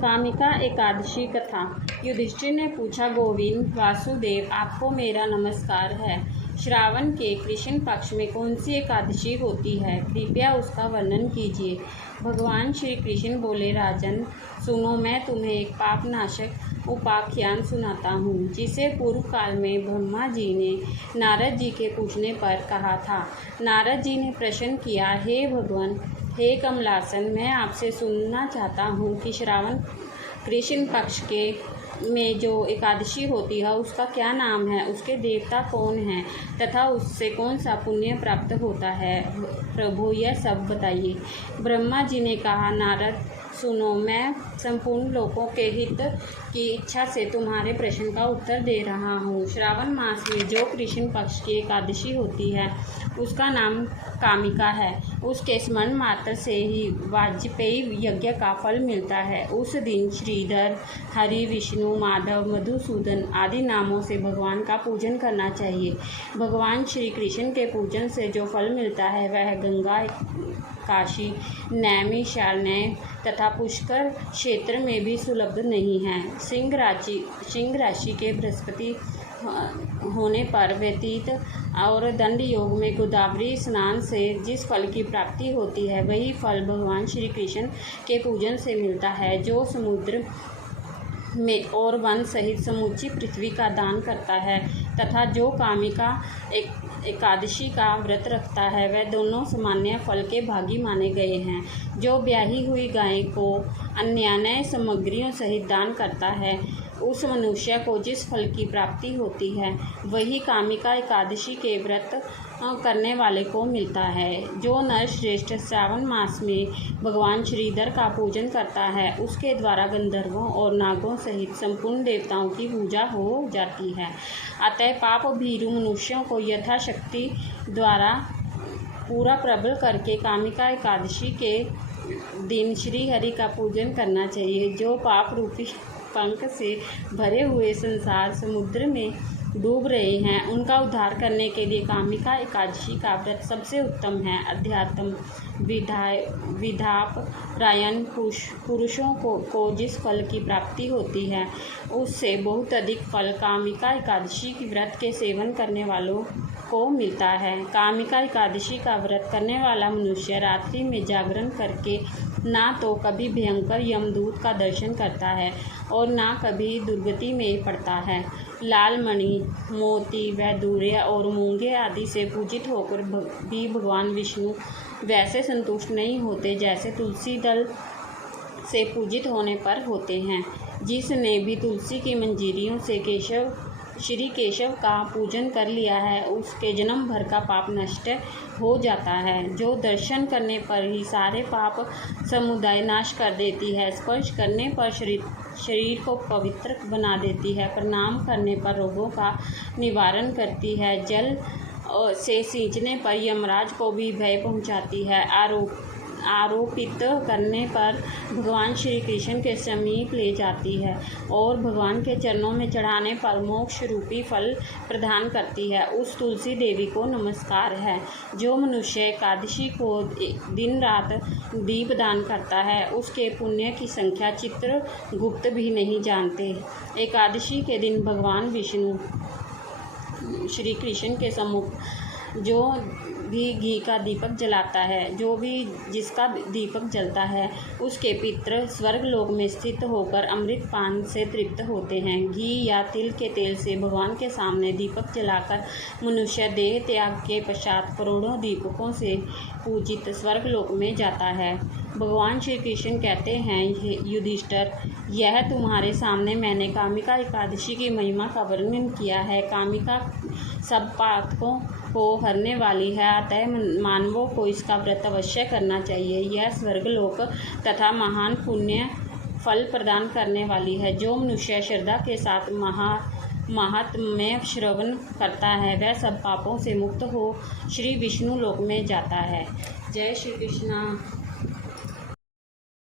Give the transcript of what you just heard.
कामिका एकादशी कथा। युधिष्ठिर ने पूछा, गोविंद वासुदेव, आपको मेरा नमस्कार है। श्रावण के कृष्ण पक्ष में कौन सी एकादशी होती है? कृपया उसका वर्णन कीजिए। भगवान श्री कृष्ण बोले, राजन सुनो, मैं तुम्हें एक पापनाशक उपाख्यान सुनाता हूँ, जिसे पूर्व काल में ब्रह्मा जी ने नारद जी के पूछने पर कहा था। नारद जी ने प्रश्न किया, हे भगवान, हे कमलासन, मैं आपसे सुनना चाहता हूँ कि श्रावण कृष्ण पक्ष के में जो एकादशी होती है उसका क्या नाम है, उसके देवता कौन हैं तथा उससे कौन सा पुण्य प्राप्त होता है। प्रभु यह सब बताइए। ब्रह्मा जी ने कहा, नारद सुनो, मैं संपूर्ण लोगों के हित की इच्छा से तुम्हारे प्रश्न का उत्तर दे रहा हूँ। श्रावण मास में जो कृष्ण पक्ष की एकादशी होती है उसका नाम कामिका है। उसके स्मरण मात्र से ही वाजपेयी यज्ञ का फल मिलता है। उस दिन श्रीधर, हरि, विष्णु, माधव, मधुसूदन आदि नामों से भगवान का पूजन करना चाहिए। भगवान श्री कृष्ण के पूजन से जो फल मिलता है वह गंगा, काशी, नैमिषारण्य तथा पुष्कर क्षेत्र में भी सुलभ नहीं है। सिंह राशि के बृहस्पति होने पर व्यतीत और दंड योग में गोदावरी स्नान से जिस फल की प्राप्ति होती है वही फल भगवान श्री कृष्ण के पूजन से मिलता है, जो समुद्र में और वन सहित समूची पृथ्वी का दान करता है तथा जो कामिका एकादशी का व्रत रखता है वह दोनों सामान्य फल के भागी माने गए हैं। जो ब्याही हुई गाय को अन्यान्य सामग्रियों सहित दान करता है उस मनुष्य को जिस फल की प्राप्ति होती है वही कामिका एकादशी के व्रत करने वाले को मिलता है। जो नर श्रेष्ठ श्रावण मास में भगवान श्रीधर का पूजन करता है उसके द्वारा गंधर्वों और नागों सहित संपूर्ण देवताओं की पूजा हो जाती है। अतः पाप भीरु मनुष्यों को यथाशक्ति द्वारा पूरा प्रबल करके कामिका एकादशी के दिन श्री हरि का पूजन करना चाहिए। जो पाप रूपी पंख से भरे हुए संसार समुद्र में डूब रहे हैं उनका उद्धार करने के लिए कामिका एकादशी का व्रत सबसे उत्तम है। अध्यात्म विधापरायण पुरुषों को जिस फल की प्राप्ति होती है उससे बहुत अधिक फल कामिका एकादशी की व्रत के सेवन करने वालों को मिलता है। कामिका एकादशी का व्रत करने वाला मनुष्य रात्रि में जागरण करके ना तो कभी भयंकर यमदूत का दर्शन करता है और ना कभी दुर्गति में पड़ता है। लाल मणि, मोती, वैदूर्य और मूंगे आदि से पूजित होकर भी भगवान विष्णु वैसे संतुष्ट नहीं होते जैसे तुलसी दल से पूजित होने पर होते हैं। जिसने भी तुलसी की मंजीरियों से श्री केशव का पूजन कर लिया है उसके जन्म भर का पाप नष्ट हो जाता है। जो दर्शन करने पर ही सारे पाप समुदाय नाश कर देती है, स्पर्श करने पर शरीर को पवित्र बना देती है, प्रणाम करने पर रोगों का निवारण करती है, जल से सींचने पर यमराज को भी भय पहुंचाती है, आरोपित करने पर भगवान श्री कृष्ण के समीप ले जाती है और भगवान के चरणों में चढ़ाने पर मोक्ष रूपी फल प्रदान करती है। उस तुलसी देवी को नमस्कार है। जो मनुष्य एकादशी को दिन रात दीपदान करता है उसके पुण्य की संख्या चित्रगुप्त भी नहीं जानते। एकादशी के दिन भगवान विष्णु श्री कृष्ण के सम्मुख जो भी घी का दीपक जलाता है, जिसका दीपक जलता है उसके पितृ स्वर्गलोक में स्थित होकर अमृत पान से तृप्त होते हैं। घी या तिल के तेल से भगवान के सामने दीपक जलाकर मनुष्य देह त्याग के पश्चात करोड़ों दीपकों से पूजित स्वर्गलोक में जाता है। भगवान श्री कृष्ण कहते हैं, युधिष्ठिर, यह तुम्हारे सामने मैंने कामिका एकादशी की महिमा का वर्णन किया है। कामिका सब पापों को हरने वाली है, अतः मानवों को इसका व्रत अवश्य करना चाहिए। यह स्वर्गलोक तथा महान पुण्य फल प्रदान करने वाली है। जो मनुष्य श्रद्धा के साथ महात्म्य श्रवण करता है वह सब पापों से मुक्त हो श्री विष्णु लोक में जाता है। जय श्री कृष्ण।